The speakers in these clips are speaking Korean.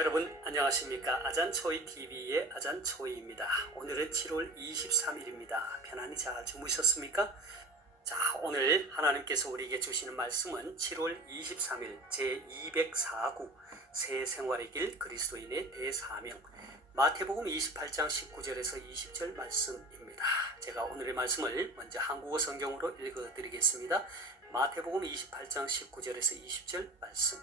여러분 안녕하십니까? 아잔초이TV의 아잔초이입니다. 오늘은 7월 23일입니다. 편안히 잘 주무셨습니까? 자, 오늘 하나님께서 우리에게 주시는 말씀은 7월 23일 제204구 새 생활의 길 그리스도인의 대사명 마태복음 28장 19절에서 20절 말씀입니다. 제가 오늘의 말씀을 먼저 한국어 성경으로 읽어드리겠습니다. 마태복음 28장 19절에서 20절 말씀.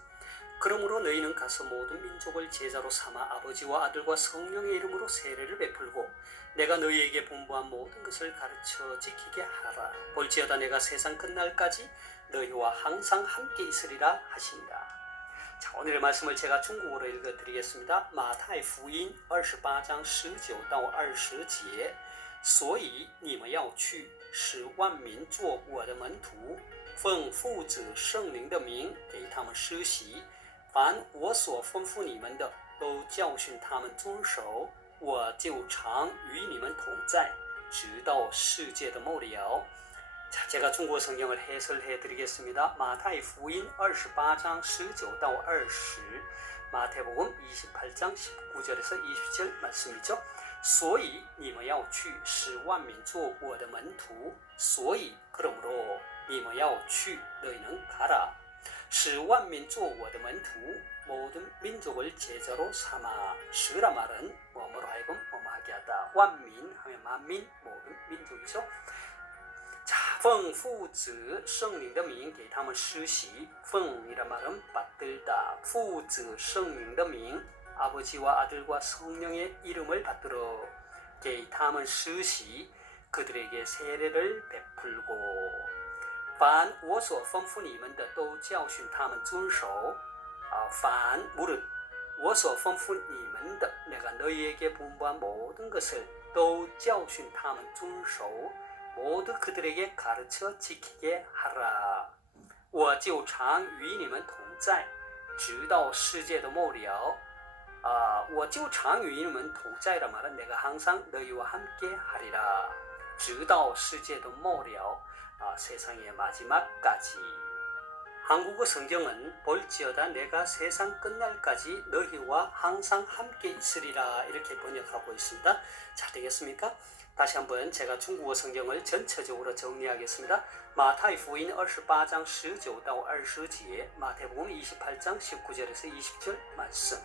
그러므로 너희는 가서 모든 민족을 제자로 삼아 아버지와 아들과 성령의 이름으로 세례를 베풀고 내가 너희에게 분부한 모든 것을 가르쳐 지키게 하라. 볼지어다 내가 세상 끝날까지 너희와 항상 함께 있으리라 하시니라. 자, 오늘의 말씀을 제가 중국어로 읽어드리겠습니다. 마태복음 28장 19到20节所以你们要去使万民做我的门徒奉父子圣灵的名给他们施洗凡我所吩咐你们的都教训他们遵守我就常与你们同在直到世界的末了 자, 제가 중국어 성경을 해설해 드리겠습니다. 마태복음 28장 19到20 마태복음 28장 19절에서 20절 말씀이죠. 所以你们要去使万民做我的门徒所以 그러므로 你们要去 너희는 가라 使万民做我的门徒 모든 민족을 제자로 삼아 使라 말은 뭐뭐로 하여금 뭐뭐하게 하다万民 하면 만민 모든 민족이죠. 자, 奉父子圣灵的名给他们施洗 奉이란 말은 받들다 父子圣灵的名 아버지와 아들과 성령의 이름을 받들어 给他们施洗 그들에게 세례를 베풀고 凡我所吩咐你们的都教训他们遵守凡 무릇 我所吩咐你们的 내가 너희에게 분부한 모든 것을 또 教训他们遵守 모두 그들에게 가르쳐 지키게 하라 我就常与你们同在直到世界的末了我就常与你们同在라 말은 내가 항상 너희와 함께 하리라 直到世界的末了 세상의 마지막까지 한국어 성경은 볼지어다 내가 세상 끝날까지 너희와 항상 함께 있으리라 이렇게 번역하고 있습니다. 잘 되겠습니까? 다시 한번 제가 중국어 성경을 전체적으로 정리하겠습니다. 마태복음 28장 19到20节 마태복음 28장 19절에서 20절 말씀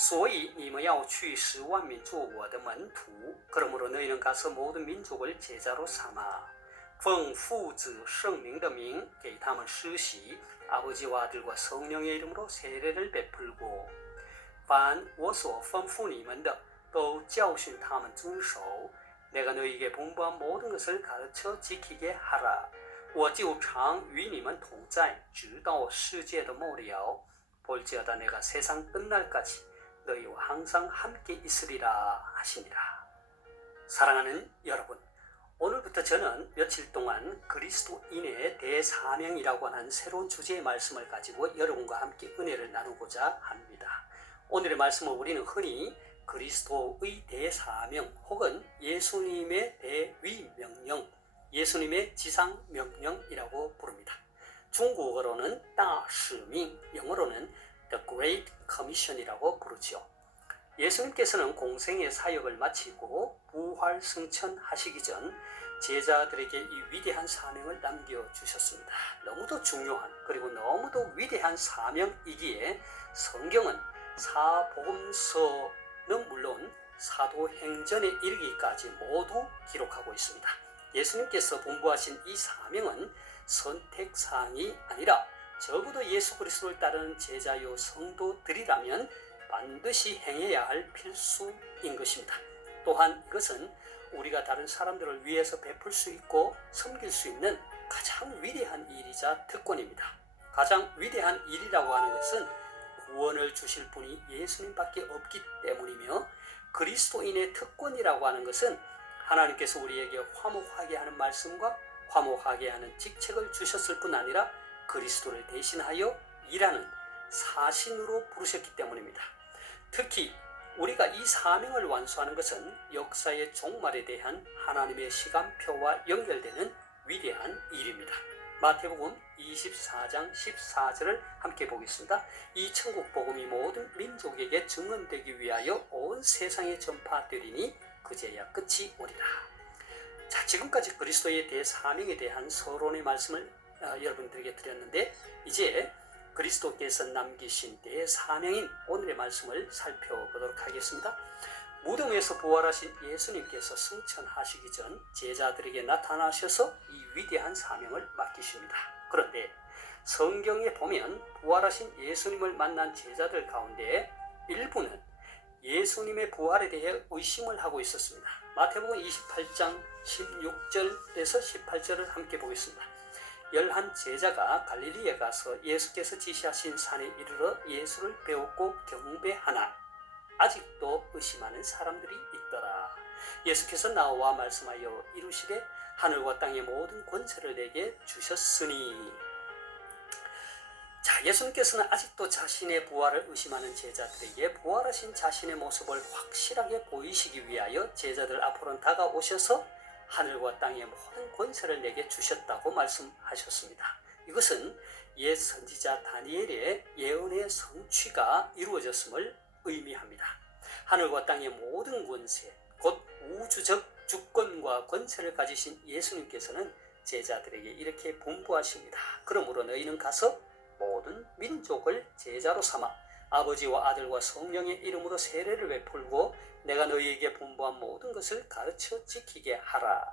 所以你们要去使万民做我的门徒 그러므로 너희는 가서 모든 민족을 제자로 삼아 奉父子圣灵的名给他们施洗 아버지와 아들과 성령의 이름으로 세례를 베풀고 凡我所吩咐你们的都教训他们遵守 내가 너희에게 분부한 모든 것을 가르쳐 지키게 하라 我就常与你们同在直到世界的末了 볼지어다 내가 세상 끝날까지 너희와 항상 함께 있으리라 하시니라. 사랑하는 여러분, 오늘부터 저는 며칠 동안 그리스도인의 대사명이라고 하는 새로운 주제의 말씀을 가지고 여러분과 함께 은혜를 나누고자 합니다. 오늘의 말씀을 우리는 흔히 그리스도의 대사명 혹은 예수님의 대위명령, 예수님의 지상명령이라고 부릅니다. 중국어로는 大使命, 영어로는 The Great Commission이라고 부르죠. 예수님께서는 공생의 사역을 마치고 부활 승천하시기 전 제자들에게 이 위대한 사명을 남겨주셨습니다. 너무도 중요한 그리고 너무도 위대한 사명이기에 성경은 사복음서는 물론 사도행전에 이르기까지 모두 기록하고 있습니다. 예수님께서 분부하신 이 사명은 선택사항이 아니라 적어도 예수 그리스도를 따르는 제자요 성도들이라면 반드시 행해야 할 필수인 것입니다. 또한 이것은 우리가 다른 사람들을 위해서 베풀 수 있고 섬길 수 있는 가장 위대한 일이자 특권입니다. 가장 위대한 일이라고 하는 것은 구원을 주실 분이 예수님밖에 없기 때문이며 그리스도인의 특권이라고 하는 것은 하나님께서 우리에게 화목하게 하는 말씀과 화목하게 하는 직책을 주셨을 뿐 아니라 그리스도를 대신하여 일하는 사신으로 부르셨기 때문입니다. 특히 우리가 이 사명을 완수하는 것은 역사의 종말에 대한 하나님의 시간표와 연결되는 위대한 일입니다. 마태복음 24장 14절을 함께 보겠습니다. 이 천국 복음이 모든 민족에게 증언되기 위하여 온 세상에 전파되리니 그제야 끝이 오리라. 자, 지금까지 그리스도의 대사명에 대한 서론의 말씀을 여러분들에게 드렸는데, 이제 그리스도께서 남기신 대사명인 오늘의 말씀을 살펴보도록 하겠습니다. 무덤에서 부활하신 예수님께서 승천하시기 전 제자들에게 나타나셔서 이 위대한 사명을 맡기십니다. 그런데 성경에 보면 부활하신 예수님을 만난 제자들 가운데 일부는 예수님의 부활에 대해 의심을 하고 있었습니다. 마태복음 28장 16절에서 18절을 함께 보겠습니다. 11 제자가 갈릴리에 가서 예수께서 지시하신 산에 이르러 예수를 배웠고 경배하나 아직도 의심하는 사람들이 있더라. 예수께서 나와 말씀하여 이루시되 하늘과 땅의 모든 권세를 내게 주셨으니. 자, 예수님께서는 아직도 자신의 부활을 의심하는 제자들에게 부활하신 자신의 모습을 확실하게 보이시기 위하여 제자들 앞으로 다가오셔서 하늘과 땅의 모든 권세를 내게 주셨다고 말씀하셨습니다. 이것은 옛 선지자 다니엘의 예언의 성취가 이루어졌음을 의미합니다. 하늘과 땅의 모든 권세, 곧 우주적 주권과 권세를 가지신 예수님께서는 제자들에게 이렇게 분부하십니다. 그러므로 너희는 가서 모든 민족을 제자로 삼아 아버지와 아들과 성령의 이름으로 세례를 베풀고 내가 너희에게 분부한 모든 것을 가르쳐 지키게 하라.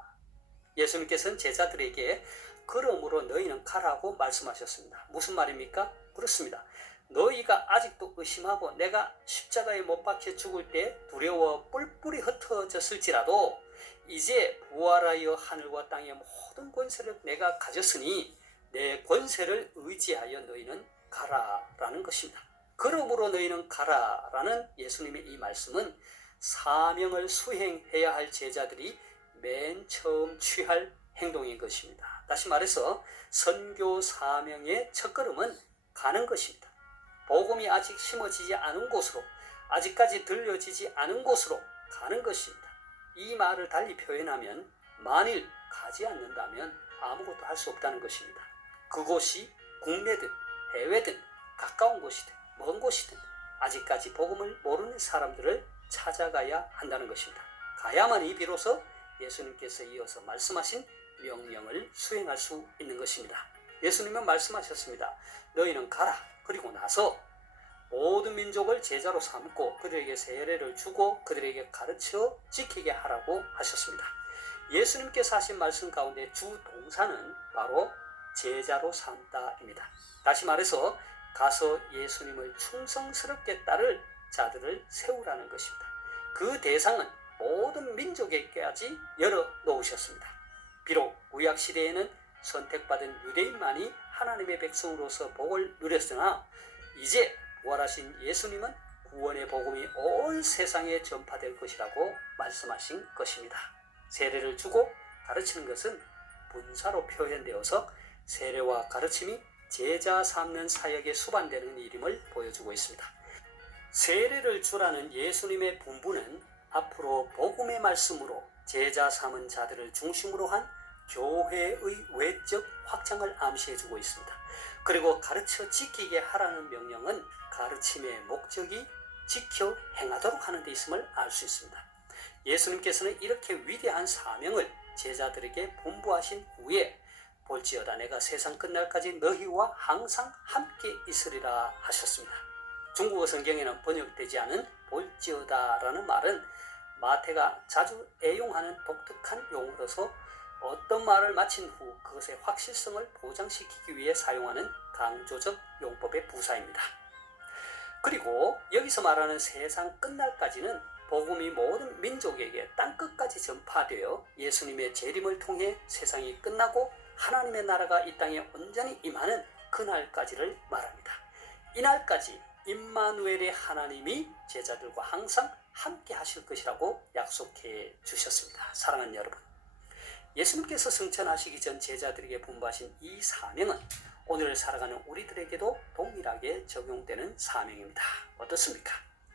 예수님께서는 제자들에게 그러므로 너희는 가라고 말씀하셨습니다. 무슨 말입니까? 그렇습니다. 너희가 아직도 의심하고 내가 십자가에 못 박혀 죽을 때 두려워 뿔뿔이 흩어졌을지라도 이제 부활하여 하늘과 땅의 모든 권세를 내가 가졌으니 내 권세를 의지하여 너희는 가라라는 것입니다. 그러므로 너희는 가라라는 예수님의 이 말씀은 사명을 수행해야 할 제자들이 맨 처음 취할 행동인 것입니다. 다시 말해서 선교 사명의 첫걸음은 가는 것입니다. 복음이 아직 심어지지 않은 곳으로, 아직까지 들려지지 않은 곳으로 가는 것입니다. 이 말을 달리 표현하면 만일 가지 않는다면 아무것도 할 수 없다는 것입니다. 그곳이 국내든 해외든 가까운 곳이든 먼 곳이든 아직까지 복음을 모르는 사람들을 찾아가야 한다는 것입니다. 가야만이 비로소 예수님께서 이어서 말씀하신 명령을 수행할 수 있는 것입니다. 예수님은 말씀하셨습니다. 너희는 가라. 그리고 나서 모든 민족을 제자로 삼고 그들에게 세례를 주고 그들에게 가르쳐 지키게 하라고 하셨습니다. 예수님께서 하신 말씀 가운데 주 동사는 바로 제자로 삼다입니다. 다시 말해서 가서 예수님을 충성스럽게 따를 자들을 세우라는 것입니다. 그 대상은 모든 민족에게까지 열어놓으셨습니다. 비록 구약시대에는 선택받은 유대인만이 하나님의 백성으로서 복을 누렸으나 이제 부활하신 예수님은 구원의 복음이 온 세상에 전파될 것이라고 말씀하신 것입니다. 세례를 주고 가르치는 것은 분사로 표현되어서 세례와 가르침이 제자 삼는 사역에 수반되는 일임을 보여주고 있습니다. 세례를 주라는 예수님의 분부는 앞으로 복음의 말씀으로 제자 삼은 자들을 중심으로 한 교회의 외적 확장을 암시해주고 있습니다. 그리고 가르쳐 지키게 하라는 명령은 가르침의 목적이 지켜 행하도록 하는 데 있음을 알 수 있습니다. 예수님께서는 이렇게 위대한 사명을 제자들에게 분부하신 후에 볼지어다 내가 세상 끝날까지 너희와 항상 함께 있으리라 하셨습니다. 중국어 성경에는 번역되지 않은 볼지어다라는 말은 마태가 자주 애용하는 독특한 용어로서 어떤 말을 마친 후 그것의 확실성을 보장시키기 위해 사용하는 강조적 용법의 부사입니다. 그리고 여기서 말하는 세상 끝날까지는 복음이 모든 민족에게 땅끝까지 전파되어 예수님의 재림을 통해 세상이 끝나고 하나님의 나라가 이 땅에 온전히 임하는 그날까지를 말합니다. 이날까지 임마누엘의 하나님이 제자들과 항상 함께 하실 것이라고 약속해 주셨습니다. 사랑하는 여러분, 예수님께서 승천하시기 전 제자들에게 분부하신 이 사명은 오늘 살아가는 우리들에게도 동일하게 적용되는 사명입니다. 어떻습니까?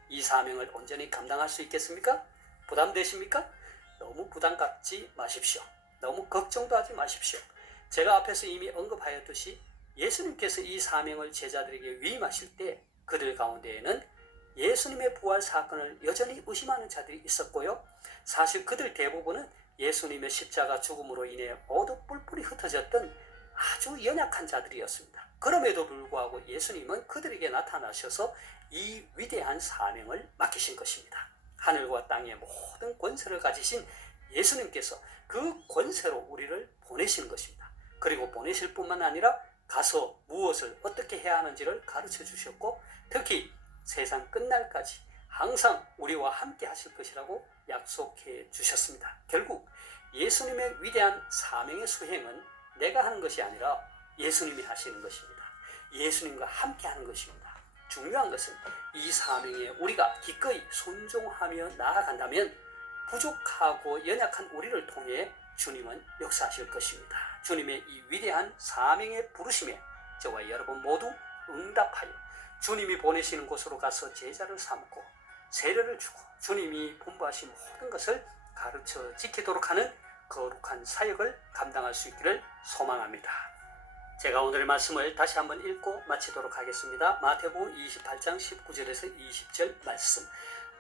이 사명을 온전히 감당할 수 있겠습니까? 부담되십니까? 너무 부담 갖지 마십시오. 너무 걱정도 하지 마십시오. 제가 앞에서 이미 언급하였듯이 예수님께서 이 사명을 제자들에게 위임하실 때 그들 가운데에는 예수님의 부활 사건을 여전히 의심하는 자들이 있었고요. 사실 그들 대부분은 예수님의 십자가 죽음으로 인해 모두 뿔뿔이 흩어졌던 아주 연약한 자들이었습니다. 그럼에도 불구하고 예수님은 그들에게 나타나셔서 이 위대한 사명을 맡기신 것입니다. 하늘과 땅의 모든 권세를 가지신 예수님께서 그 권세로 우리를 보내시는 것입니다. 그리고 보내실 뿐만 아니라 가서 무엇을 어떻게 해야 하는지를 가르쳐 주셨고, 특히 세상 끝날까지 항상 우리와 함께 하실 것이라고 약속해 주셨습니다. 결국 예수님의 위대한 사명의 수행은 내가 하는 것이 아니라 예수님이 하시는 것입니다. 예수님과 함께 하는 것입니다. 중요한 것은 이 사명에 우리가 기꺼이 순종하며 나아간다면 부족하고 연약한 우리를 통해 주님은 역사하실 것입니다. 주님의 이 위대한 사명의 부르심에 저와 여러분 모두 응답하여 주님이 보내시는 곳으로 가서 제자를 삼고 세례를 주고 주님이 분부하신 모든 것을 가르쳐 지키도록 하는 거룩한 사역을 감당할 수 있기를 소망합니다. 제가 오늘 말씀을 다시 한번 읽고 마치도록 하겠습니다. 마태복음 28장 19절에서 20절 말씀.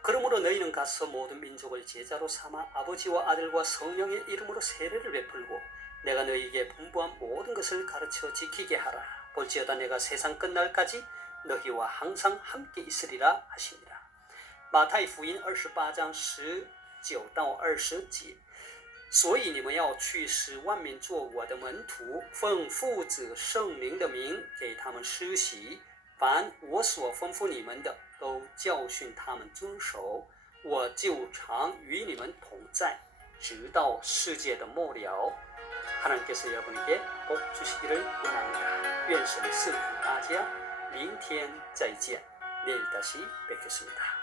그러므로 너희는 가서 모든 민족을 제자로 삼아 아버지와 아들과 성령의 이름으로 세례를 베풀고 내가 너희에게 분부한 모든 것을 가르쳐 지키게 하라. 볼지어다 내가 세상 끝날까지 너희와 항상 함께 있으리라 하시니라. 马太福音28章19到20节。所以你们要去，使万民做我的门徒，奉父子圣灵的名给他们施洗。凡我所吩咐你们的，都教训他们遵守。我就常与你们同在，直到世界的末了。 하나님께서 여러분에게 복 주시기를 원합니다. 愿神赐福大家。明天再见。 내일 다시 뵙겠습니다.